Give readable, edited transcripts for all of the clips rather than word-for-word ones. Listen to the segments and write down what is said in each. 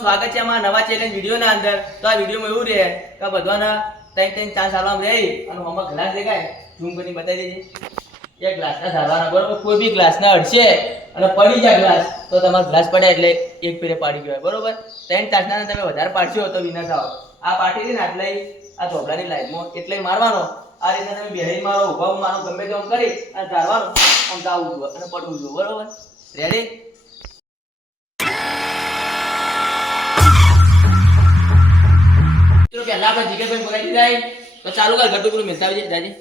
સ્વાગત છે અમારા નવા ચેલેન્જ વિડીયોના અંદર. તો આ વિડીયોમાં એવું રહે કે બધાના ત્રણ ચાન્સ આલવામાં રહી અને આમાં ગ્લાસ દેખાય ઝૂમ કરીને બતાવી દેજે. એક ગ્લાસના ધારવાના બરોબર. કોઈ બી ગ્લાસના અડશે અને પડી જાય ગ્લાસ તો તમારો ગ્લાસ પડે એટલે એક ફેરે પાડી ગયો બરોબર. ત્રણ ચાન્સના તમે વધારે પાડશો તો વિનર થાવ. આ પાટીની ને આટલે આ ધોબલાની લાઈનમાં એટલે મારવાનો. આ રીતે તમે બેહી મારો ઉભા મારો ગમે તેમ કરી અને ધારવાનો આમ જાવું જોઈએ અને પડવું જોઈએ બરોબર. રેડી? તો પહેલા આપણે જીગરભાઈ બોલાવી જાય તો ચાલુ કર. ઘટુ પેલું મિલતા આવી જાય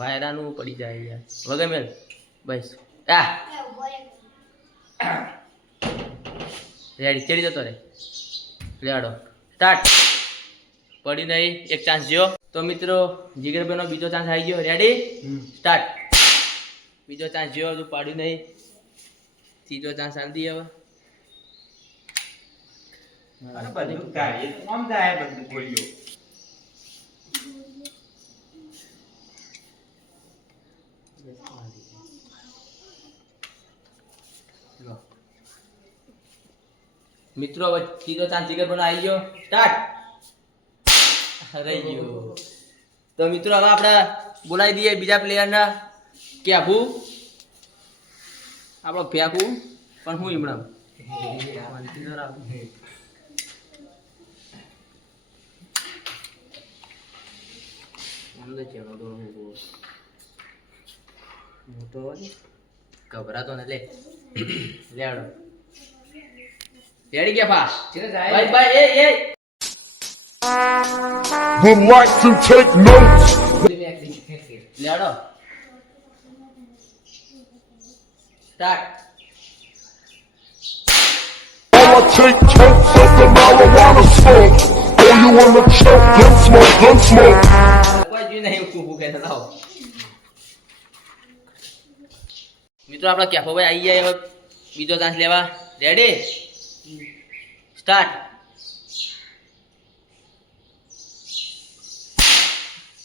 વાયરાનું પડી જાય યાર વગર મેલ બસ. રેડી ચડી જતો રે. લેડો સ્ટાર્ટ. પડી નહીં એક ચાન્સ જ્યો. તો મિત્રો જીગરભાઈનો બીજો ચાન્સ આવી ગયો. Ready start. બીજો ચાન્સ જ્યો હજુ પાડ્યું નહીં. ત્રીજો ચાન્સ આલી દઈએ હવે. અરે બધું થાય આમ થાય બધું બોલ્યો મિત્રો હવે ત્રીજો ચાન્સ જીગરભાઈનો આવી ગયો. સ્ટાર્ટ. રહી ગયો. તો મિત્રો હવે આપણે બોલાવી દઈએ બીજા પ્લેયરના. ક્યાભુ આપણો ફેંકું પણ હું ઈમણામ મોટો ગભરાતો ને લે. લેડો રેડી ગયા ફા ભાઈ ભાઈ એ would like to take notes. Ledo start. I'ma take totes of the marijuana smoke. Oh, you wanna choke? Gun smoke, gun smoke. કોઈ જ નહીં ઊભું કે લાવો. મિત્રો આપણા કેફો ભાઈ આવી ગયા. હવે બીજો ચાન્સ લેવા. Ready start.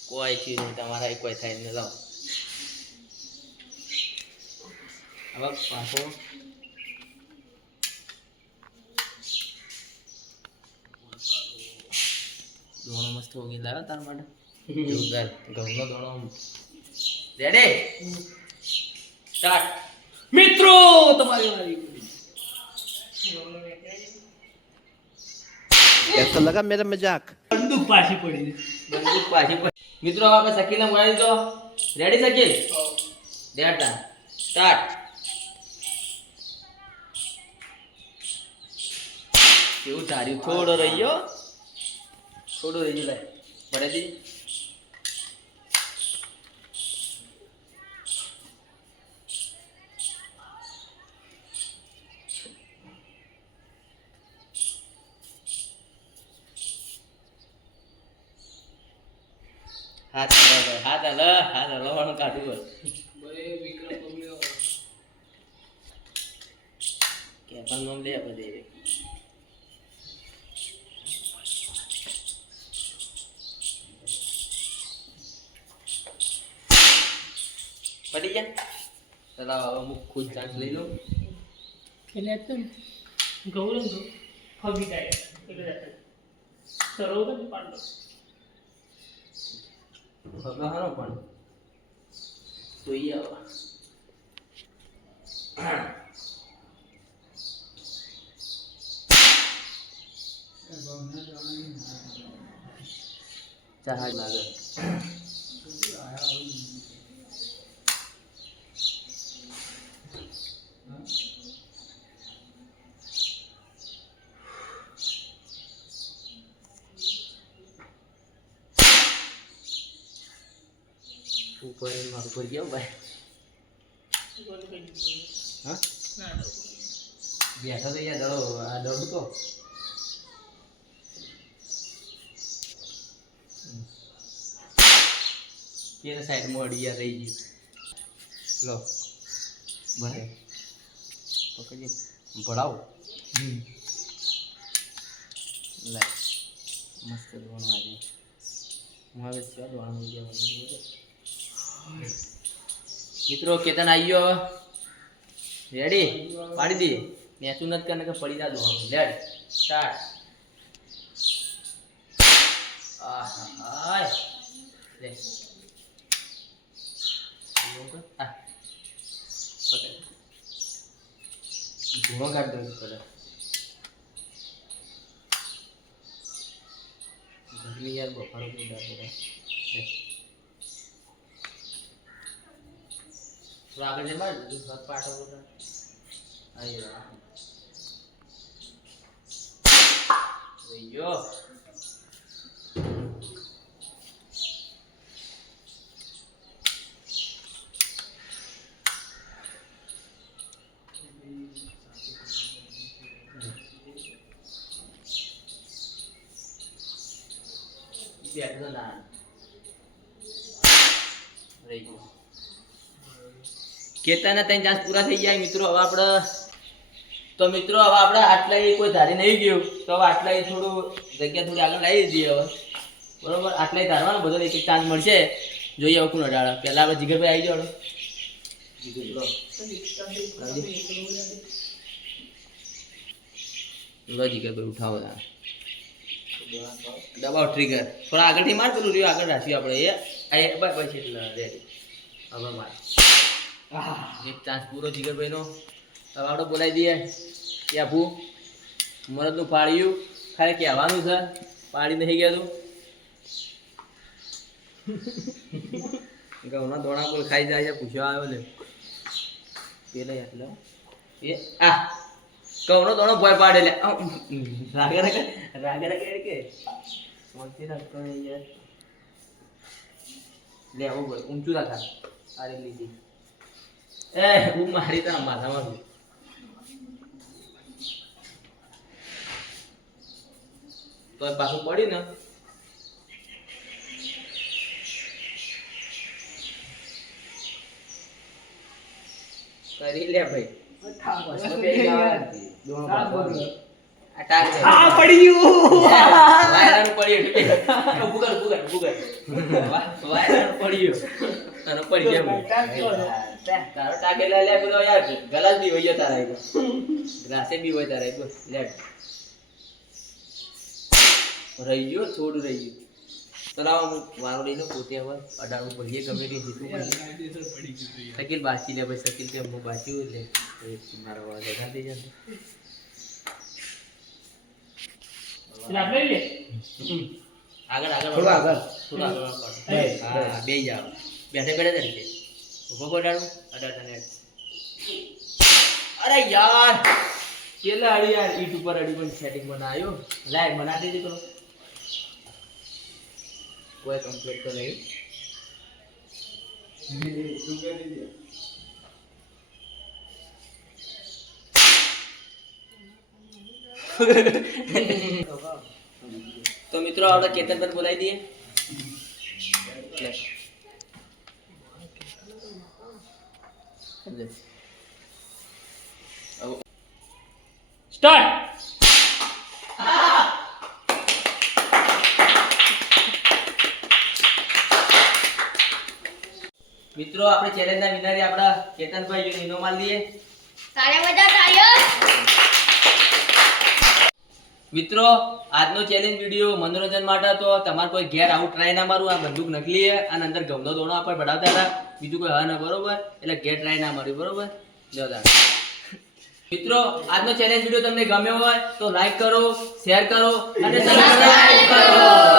કોઈ ચીજ નહીં તમારા કોઈ થાય નહીં. લાવો હવે પાછો દોણો મસ્ત હોગી લાવ્યો તાર માટે. જોરદાર ઘઉંનો દોણો. Ready start. મિત્રો તમારી વારી. कैसा लगा मेरा मजाक? બંદૂક પાછી પડી. મિત્રો હવે આપણે શકીલને બોલાવી દીધો. રેડી શકીલ? Data start. કેવું ધાર્યું? થોડો રહી ગયો. થોડું રહી ગયું. પડે દી હાથ હલવાનું કાઢ્યું કે પણ નામ લે બધે. પડી ગયા. ચલાવ હવે હું ખુદ ચાન્સ લઈ લઉં. એટલે તો ગૌરવ ફગી જાય એટલે સરોવર પાડો ભગવાનો પણ જોઈએ હવે. જહાજ લાગે. ઉપર મારું ઉપર ગયો ભાઈ. હા બેઠા તો યાર દડો આ દડો તો કેને સાઈડ મોડી યાર રહી ગયું. લો ભાઈ પકડીએ ભળાવો. લે મસ્ત દોણો આજે હું હવે ચાલ દોણો ગયા. મિત્રો કેતન આવી ગયો. રેડી પાડી દઈએ મેચું નથી કરને કે પડી જા દો લેડ સ્ટાર્ટ આહા લે આ પકડ ધૂણો કાઢ દઉં પેલા ગરમી યાર બફારો બહુ ડાળો લે તો આગળ જે માર દૂધ ભાત પાટો બોલા આઈ રા ઓયો બેઠો ના રહી ગયો કેતાના 3 ચાન્સ પૂરા થઈ ગયા મિત્રો હવે આપણે તો મિત્રો હવે આપણે આટલા કોઈ ધારી નહીં ગયું તો હવે આટલા થોડું જગ્યા થોડી આગળ લાવી દઈએ હવે બરોબર આટલા ધારવાનો બધો એક એક ચાન્સ મળશે જોઈએ હવે કોણ અડાડે પહેલા આપણે જીગરભાઈ આવી જાવ જીગર લો જીગરભાઈ ઉઠાવો દબાવ ટ્રિગર થોડા આગળથી માર પેલું રહ્યું આગળ રાખ્યું આપણે એ બસ બસ એટલે રેડી હવે માર એક ચાન્સ પૂરો જીગરભાઈનો હવે આપણે બોલાવી દઈએ કે આપું મરદનું પાડ્યું ખાલી કહેવાનું છે પાડી નહીં ગયા તું ઘઉંના દોણા પર ખાઈ જાય છે પૂછવા આવ્યો ને પેલા એટલે એ આ ઘઉંનો દોણો ભય પાડે લે રાગે કે શાંતિ રાખતો નહીં યાર લે આવો બોલ ઊંચું રાખા આરે લીધી એ હું મારી તારા માથામાં છું તો પાછું પડી ને કરી લે ભાઈ રહી ગયો થોડું રહી ગયું ચલાવો વારો લઈને પોતે હવે અડાડવું પડીએ ગમે તે જીતવું શકીલ બાચી લે ભાઈ શકીલ કે હું બાચ્યું એટલે મારો વાળ લગાડી દેજો આગળ થોડું આગળ હા બે જાવ બેઠે બેઠે તરીકે ઉભો પડાડું અડાડને અરે યાર પેલા અડી યાર ઈટ ઉપર અડી પણ સેટિંગ બનાવ્યો લાઈટ બના દેજો કરો કોઈ કમ્પ્લીટ તો નહીં તો મિત્રો આપણે કેતન પર બોલાવી દઈએ સ્ટાર્ટ મિત્રો આપણે ચેલેન્જ ના વિનર આપડા કેતનભાઈ નો ઇનામ આલી દઈએ તાળીઓ બજાવ તાળીઓ મિત્રો આજનો ચેલેન્જ વિડિયો મનોરંજન માટે તો તમારે કોઈ ઘેર આવું ટ્રાય ના મારવું આ બંદૂક નકલી છે અને અંદર ઘઉંનો દોણો આપણે બડાવતા હતા બીજું કોઈ હા ના બરોબર એટલે ઘેર ટ્રાય ના માર્યું બરોબર લ્યો તાર મિત્રો આજનો ચેલેન્જ વિડિયો તમને ગમ્યો હોય તો લાઈક કરો શેર કરો અને સબસ્ક્રાઇબ કરો